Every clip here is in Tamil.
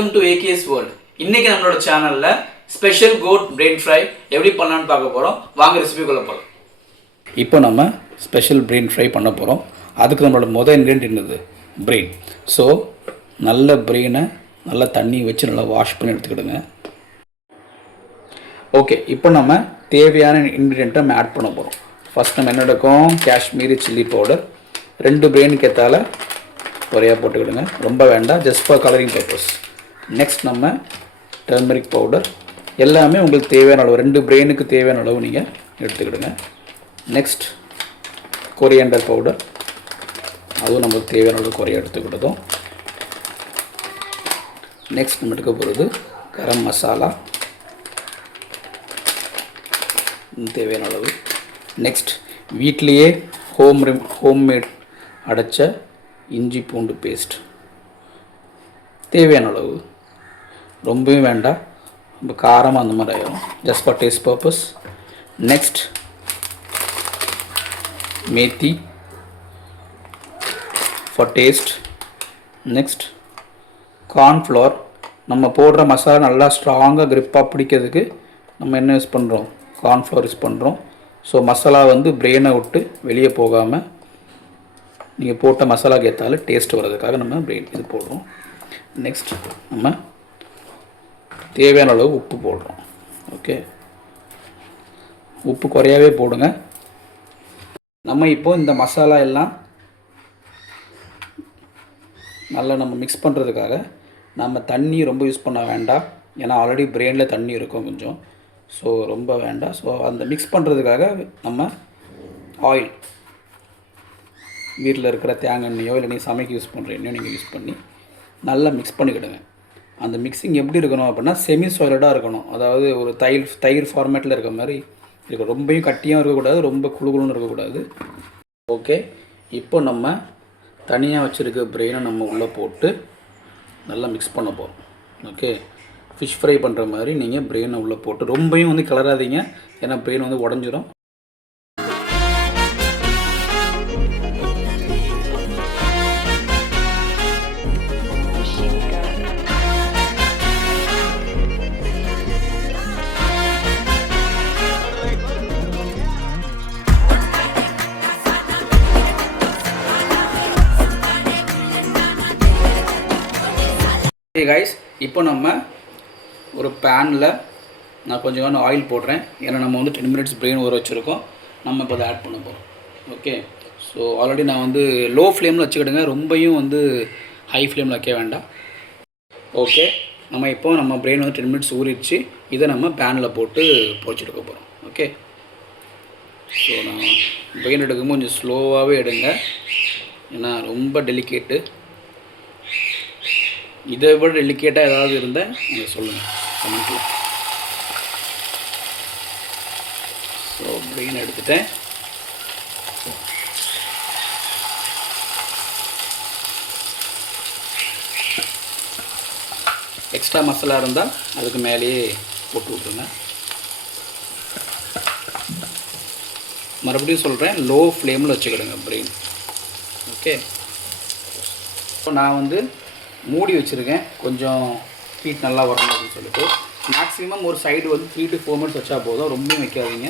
Welcome to AKS world. இன்னைக்கு நம்மளோட சேனல்ல ஸ்பெஷல் கோட் பிரெயின் ஃப்ரை எப்படி பண்ணலாம்னு பார்க்க போறோம். வாங்க ரெசிபிக்குள்ள போகலாம். இப்போ நம்ம ஸ்பெஷல் பிரெயின் ஃப்ரை பண்ண போகிறோம். அதுக்கு நம்மளோட முதல் இன்க்ரீடியன்ட் என்னது? பிரெயின். ஸோ நல்ல பிரெயினை நல்லா தண்ணி வச்சு நல்லா வாஷ் பண்ணி எடுத்துக்கிடுங்க. ஓகே, இப்போ நம்ம தேவையான இன்க்ரீடியண்ட்டை நம்ம ஆட் பண்ண போகிறோம். ஃபஸ்ட் நம்ம என்ன எடுக்கும்? காஷ்மீரி சில்லி பவுடர் 2 பிரெயினுக்கு ஏற்றால ஒரையாக போட்டுக்கிடுங்க. ரொம்ப வேண்டாம், just for colouring purpose. Next நம்ம டர்மரிக் பவுடர் எல்லாமே உங்களுக்கு தேவையான அளவு, 2 பிரெயினுக்கு தேவையான அளவு நீங்கள் எடுத்துக்கிடுங்க. நெக்ஸ்ட் கொரியாண்டர் பவுடர், அதுவும் நம்மளுக்கு தேவையான அளவு குறைய எடுத்துக்கிட்டதும். நெக்ஸ்ட் நம்ம எடுக்க போகிறது கரம் மசாலா, தேவையான அளவு. நெக்ஸ்ட் வீட்லேயே ஹோம்மேட் அடைச்ச இஞ்சி பூண்டு பேஸ்ட் தேவையான அளவு. ரொம்பவும் வேண்டாம், ரொம்ப காரமாக அந்த மாதிரி ஆகிடும், just for taste purpose. Next methi for taste. Next cornflour. நம்ம போடுற மசாலா நல்லா ஸ்ட்ராங்காக கிரிப்பாக பிடிக்கிறதுக்கு நம்ம என்ன யூஸ் பண்ணுறோம்? கார்ன்ஃப்ளவர் யூஸ் பண்ணுறோம். ஸோ மசாலா பிரெயினை விட்டு வெளியே போகாமல் நீங்கள் போட்ட மசாலாக்கு ஏற்றால டேஸ்ட் வர்றதுக்காக நம்ம பிரெயின் இது போடுறோம். நெக்ஸ்ட் நம்ம தேவையான அளவு உப்பு போடுறோம். ஓகே, உப்பு குறையாவே போடுங்க. நம்ம இப்போ இந்த மசாலா எல்லாம் நல்லா நம்ம மிக்ஸ் பண்ணுறதுக்காக நம்ம தண்ணி ரொம்ப யூஸ் பண்ண வேண்டாம். ஏன்னா ஆல்ரெடி பிரெயினில் தண்ணி இருக்கும் கொஞ்சம், ஸோ ரொம்ப வேண்டாம். ஸோ அந்த மிக்ஸ் பண்ணுறதுக்காக நம்ம ஆயில், வீட்டில் இருக்கிற தேங்காய் எண்ணெயோ இல்லை நீங்கள் சமைக்க யூஸ் பண்ணுற எண்ணெயோ நீங்கள் யூஸ் பண்ணி நல்லா மிக்ஸ் பண்ணிக்கிடுங்க. அந்த மிக்சிங் எப்படி இருக்கணும் அப்படின்னா செமி சாலிடாக இருக்கணும். அதாவது ஒரு தயிர் ஃபார்மேட்டில் இருக்க மாதிரி இருக்கும். ரொம்பவும் கட்டியும் இருக்கக்கூடாது, ரொம்ப குழுகுலுன்னு இருக்கக்கூடாது. ஓகே, இப்போ நம்ம தனியாக வச்சுருக்க பிரெயினை நம்ம உள்ளே போட்டு நல்லா மிக்ஸ் பண்ண போகிறோம். ஓகே, ஃபிஷ் ஃப்ரை பண்ணுற மாதிரி நீங்கள் பிரெயினை உள்ளே போட்டு ரொம்பவும் கிளறாதீங்க, ஏன்னா பிரெயின் உடஞ்சிரும். ஓகே கைஸ், இப்போ நம்ம ஒரு பேனில் நான் கொஞ்சம் ஆயில் போடுறேன். ஏன்னா நம்ம 10 மினிட்ஸ் பிரெயின் ஊற வச்சுருக்கோம். நம்ம இப்போ அதை ஆட் பண்ண போகிறோம். ஓகே, ஸோ ஆல்ரெடி நான் லோ ஃப்ளேமில் வச்சுக்கிடுங்க, ரொம்பவும் ஹை ஃப்ளேமில் வைக்க வேண்டாம். ஓகே, நம்ம பிரெயின் 10 மினிட்ஸ் ஊறிடுச்சு. இதை நம்ம பேனில் போட்டு பொரிச்செடுக்க போகிறோம். ஓகே, ஸோ நான் பிரெயின் எடுக்கும்போது கொஞ்சம் ஸ்லோவாகவே எடுங்க, ஏன்னா ரொம்ப டெலிகேட்டு. இதை விட டெலிகேட்டாக ஏதாவது இருந்தால் நீங்கள் சொல்லுங்கள் கமெண்ட்டில். ஸோ பிரெயின் எடுத்துட்டேன். எக்ஸ்ட்ரா மசாலா இருந்தால் அதுக்கு மேலேயே போட்டு விட்ருங்க. மறுபடியும் சொல்கிறேன், லோ ஃப்ளேமில் வச்சுக்கிடுங்க பிரெயின். ஓகே, இப்போ நான் மூடி வச்சுருக்கேன், கொஞ்சம் ஹீட் நல்லா வரணும் அப்படின்னு சொல்லிட்டு. மேக்ஸிமம் ஒரு சைடு 3 to 4 மினிட்ஸ் வச்சா போதும், ரொம்பவும் வைக்காதீங்க.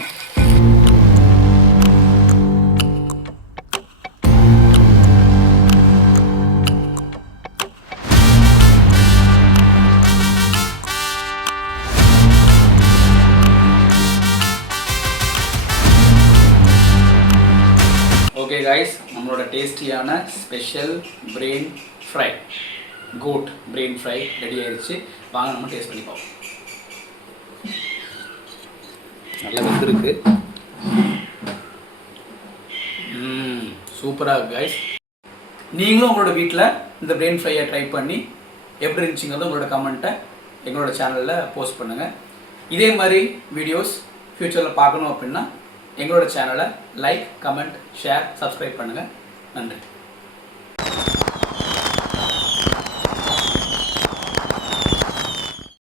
ஓகே கைஸ், நம்மளோட டேஸ்டியான special brain fry, goat brain fry ready ஆயிடுச்சு. வாங்க நம்ம டேஸ்ட் பண்ணி பார்ப்போம். நல்லா வெந்திருக்கு, சூப்பராக இருக்கு கைஸ். நீங்களும் உங்களோட வீட்டில் இந்த பிரெயின் ஃப்ரையை ட்ரை பண்ணி எப்படி இருந்துச்சுங்கிறத உங்களோட கமெண்ட்டை எங்களோட சேனலில் போஸ்ட் பண்ணுங்கள். இதே மாதிரி வீடியோஸ் ஃப்யூச்சரில் பார்க்கணும் அப்படின்னா எங்களோட சேனலை லைக், கமெண்ட், ஷேர், சப்ஸ்கிரைப் பண்ணுங்கள். நன்றி.